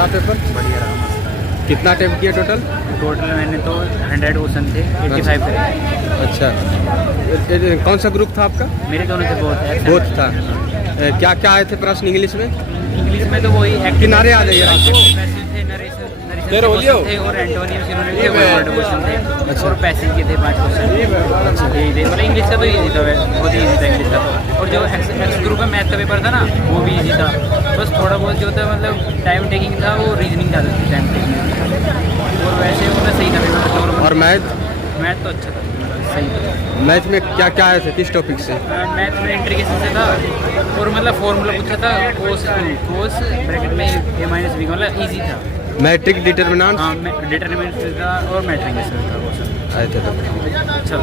रहा पेपर? बढ़िया रहा, मस्त। कितना अटेम्प्ट किया टोटल? टोटल मैंने तो 100 क्वेश्चन थे, 85 थे। अच्छा, कौन सा ग्रुप था आपका? मेरे दोनों से बहुत बोथ था। क्या क्या आए थे प्रश्न इंग्लिश में? इंग्लिश में तो वही किनारे आ जाइए आप। थे और एंटोनियम सिनोनिम थे, वर्ड क्वेश्चन थे। अच्छा। और पैसेज के थे 5 क्वेश्चन। अच्छा। यही थे, मतलब इंग्लिश का तो ईजी था, बहुत ईजी था इंग्लिश का तो। और जो एक्स ग्रुप में मैथ का पेपर था ना, वो भी ईजी था। बस थोड़ा बहुत जो था मतलब टाइम टेकिंग था, वो रीजनिंग ज़्यादा थी टाइम टेकिंग। और वैसे मतलब सही था पेपर। और मैथ? मैथ तो अच्छा था, सही था। मैथ में क्या क्या आए थे, किस टॉपिक से? मैथ में इंटीग्रेशन से था, और मतलब फॉर्मूला पूछा था, कोस ब्रैकेट में a माइनस b, मतलब ईजी था। Matrix determinant? हाँ, डिटरमिनेंट था और मैट्रिक्स था वो सब। आए थे तो अच्छा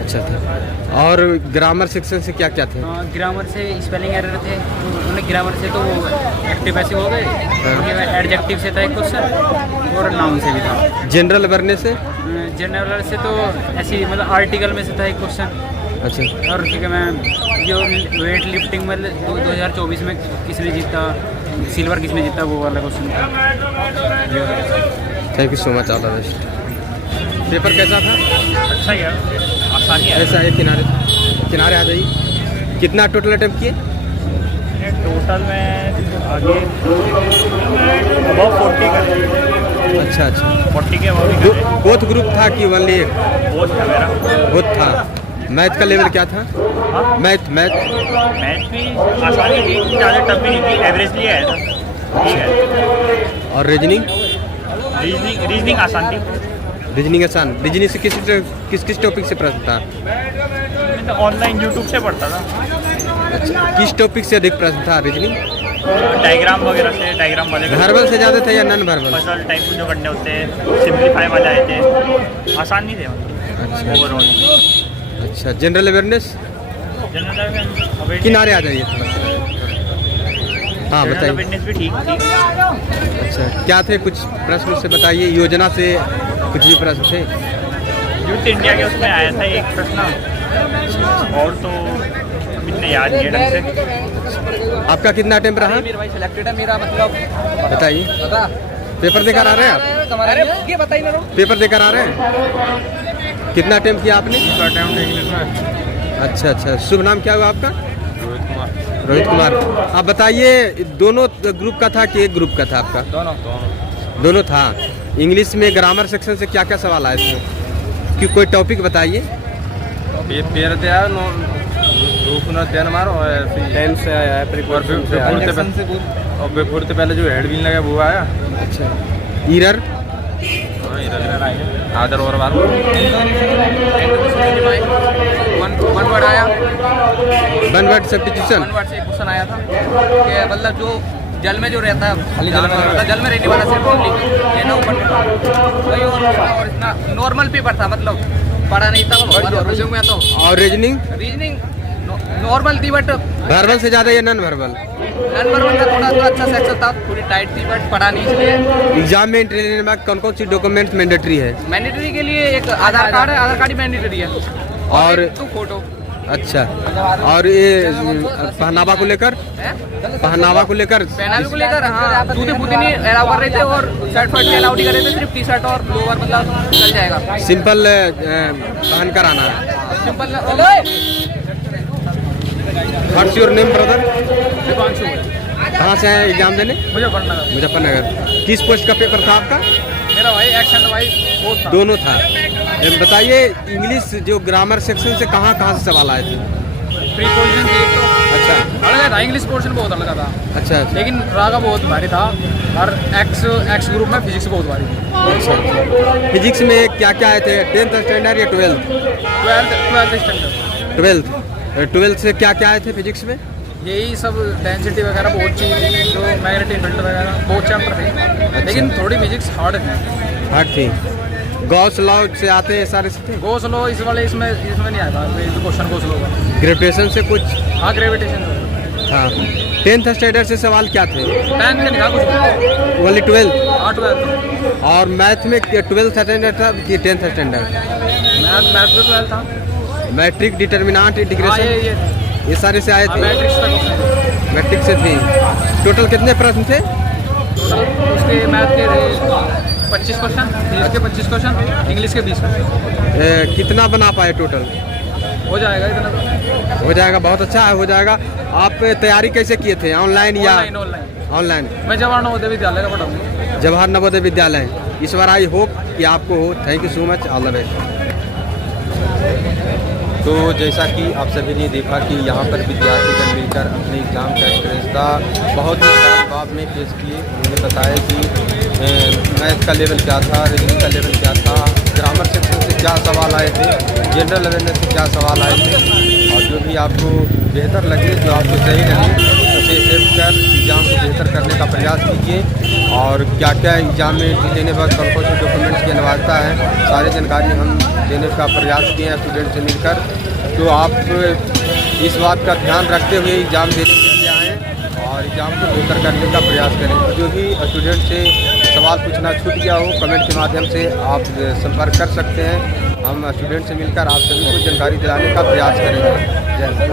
अच्छा था। और ग्रामर सेक्शन से क्या क्या थे? ग्रामर से स्पेलिंग एरर थे, उन्होंने ग्रामर से तो वो एक्टिव पैसिव हो गए। एडजेक्टिव से था एक क्वेश्चन, और नाउन से भी था। जनरल अवेयरनेस से? जनरल से तो ऐसी मतलब आर्टिकल में से था एक क्वेश्चन। अच्छा। और ठीक है, मैं जो वेट लिफ्टिंग में 2024 में किसने जीता, सिल्वर किसने जीता, वो वाला क्वेश्चन था। Thank you so much, all the best. Paper कैसा था? अच्छा है, आसानी है। ऐसा है, किनारे आ जाइए। कितना टोटल अटेम्प्ट किए? टोटल में आगे अबाउट 40 का। अच्छा अच्छा। 40 के अबाउट। बोथ ग्रुप था कि ओनली एक? बहुत था मेरा। बोथ था। मैथ का लेवल क्या था? मैथ मैथ भी आसानी थी, ज़्यादा टफ भी नहीं थी, एवरेजली आया था। ठीक है। और रीजनिंग? रीजनिंग आसान थी। रीजनिंग आसान? रीजनिंग से किस किस टॉपिक से प्रश्न था? मैं तो ऑनलाइन यूट्यूब से पढ़ता था। अच्छा, किस टॉपिक से अधिक प्रश्न था रीजनिंग? डायग्राम वगैरह से, डायग्राम वाले वर्बल से ज़्यादा था या नॉन वर्बल? पजल टाइप जो करने होते हैं, सिंप्लीफाई वाले आए थे, आसान नहीं थे अच्छा ओवरऑल। अच्छा। General awareness? जनरल किनारे आ जाइए थोड़ा। हाँ बताइए। फिटनेस भी ठीक थी। अच्छा, क्या थे कुछ प्रश्न से बताइए, योजना से कुछ भी प्रश्न थे? यूथ इंडिया के उसमें आया था एक प्रश्न, और तो इतने याद नहीं है ढंग से। आपका कितना अटेम्प्ट रहा? मेरा भाई सिलेक्टेड है, मेरा मतलब बताइए। पेपर देकर आ रहे हैं आप? अरे ये बताइए ना। पेपर देकर आ रहे हैं? कितना अटेम्प्ट किया आपने? अटेम्प्ट इंग्लिश में। अच्छा अच्छा। शुभ नाम क्या हुआ आपका? रोहित कुमार। रोहित कुमार। आप बताइए, दोनों ग्रुप का था कि एक ग्रुप का था आपका? दोनों था। इंग्लिश में ग्रामर सेक्शन से क्या क्या सवाल आए थे, कि कोई टॉपिक बताइए। पेपर दिया मारो, टेंस से आया है, और पेपर से पहले जो हेड व्हील लगा वो आया। अच्छा। ईरर? आदर और बार वन वर्ड आया, one word substitution. One word से एक क्वेश्चन आया था कि मतलब जो जल में जो रहता है, जल में रहने वाला सिर्फ ओनली ना ऊपर वही, और इतना नॉर्मल पेपर था, मतलब पढ़ा नहीं था में तो। और रीजनिंग नॉर्मल थी, बट वर्बल से ज़्यादा या नॉन वर्बल? नॉन वर्बल का थोड़ा तो अच्छा सेक्शन था, थोड़ी टाइट थी, बट पढ़ा नहीं इसलिए। एग्जाम में एंट्री लेने में कौन कौन सी डॉक्यूमेंट्स मैंडेटरी है? मैंडेटरी के लिए एक आधार कार्ड है, आधार कार्ड ही मैंडेटरी है, और तो फोटो। अच्छा। और ये पहनावा को लेकर? पहनावा को लेकर? पहनावे को लेकर हाँ, जूते बूते नहीं अलाउ कर रहे थे, और शर्ट फर्ट अलाउ नहीं कर रहे थे, सिर्फ टी शर्ट और लोअर मतलब चल जाएगा। सिंपल पहन कर आना है। Simple. What's your name brother? Deepanshu. कहाँ से आए एग्जाम देने? मुजफ्फरनगर। मुजफ्फरनगर। किस पोस्ट का पेपर था आपका? मेरा भाई एक्शन भाई बहुत था। दोनों था। बताइए, इंग्लिश जो ग्रामर सेक्शन से कहाँ कहाँ से सवाल आए थे? प्रीपोजिशन एक तो अच्छा अलग था, इंग्लिश पोर्शन बहुत अलग था, अच्छा अच्छा लेकिन रागा बहुत भारी था, और एक्स ग्रुप में फिजिक्स बहुत भारी थी। अच्छा। फिजिक्स में क्या क्या आए थे? 10th स्टैंडर्ड या 12th? 12th standard. 12th से क्या क्या आए थे फिजिक्स में? यही सब डेंसिटी वगैरह बहुत चीज़, जो मैग्नेटिक फील्ड वगैरह बहुत चैप्टर थे, लेकिन थोड़ी फिजिक्स हार्ड थी। हार्ड थी। गॉस लॉ से आते हैं सारे से थे? गॉस लॉ इस वाले इसमें नहीं आया था क्वेश्चन, गॉस लॉ का। ग्रेविटेशन से कुछ? हाँ, ग्रेविटेशन हाँ। 10th स्टैंडर्ड से सवाल क्या थे? 10th का नहीं था कुछ, ओनली 12? हाँ 12th। और मैथ में 12th स्टैंडर्ड था कि 10th स्टैंडर्ड? मैथ तो 12th था। मैट्रिक डिटर्मिनेंट हाँ, इंटीग्रेशन ये सारे से आए थे? मैट्रिक्स तक। मैट्रिक से थी। टोटल कितने प्रश्न थे? उसके मैथ के 25 क्वेश्चन, फिजिक्स के 25 क्वेश्चन, इंग्लिश के 20 क्वेश्चन। कितना बना पाए टोटल? हो जाएगा इतना तो। हो जाएगा, बहुत अच्छा है, हो जाएगा। आप तैयारी कैसे किए थे, ऑनलाइन या ऑनलाइन? ऑनलाइन। मैं जवाहर नवोदय विद्यालय का पढ़ाऊँगा। जवाहर नवोदय विद्यालय। इस बार आई होप कि आपको हो। Thank you so much, all the best. तो जैसा कि आप सभी ने देखा कि यहाँ पर विद्यार्थीगण मिलकर अपने एग्ज़ाम का एक्सपीरियंस था बहुत ही सरल भाव में पेश किए। उन्होंने बताया कि मैथ का लेवल क्या था, रीजनिंग का लेवल क्या था, ग्रामर सेक्शन से क्या सवाल आए थे, जनरल अवेयरनेस से क्या सवाल आए थे, और जो भी आपको बेहतर लगे, जो आपको सही लगे, उसे एक्सेप्ट कर एग्ज़ाम को बेहतर करने का प्रयास कीजिए। और क्या क्या एग्ज़ाम में देने वक्त कौन कौन से डॉक्यूमेंट्स की अनिवार्यता है, सारी जानकारी हम देने का प्रयास किए हैं स्टूडेंट से मिलकर। तो आप इस बात का ध्यान रखते हुए एग्ज़ाम देने के लिए आएँ और एग्ज़ाम को बेहतर करने का प्रयास करें। जो भी स्टूडेंट से सवाल पूछना छूट गया हो, कमेंट के माध्यम से आप संपर्क कर सकते हैं। हम स्टूडेंट से मिलकर आप सभी को जानकारी दिलाने का प्रयास करेंगे। जय हिंद।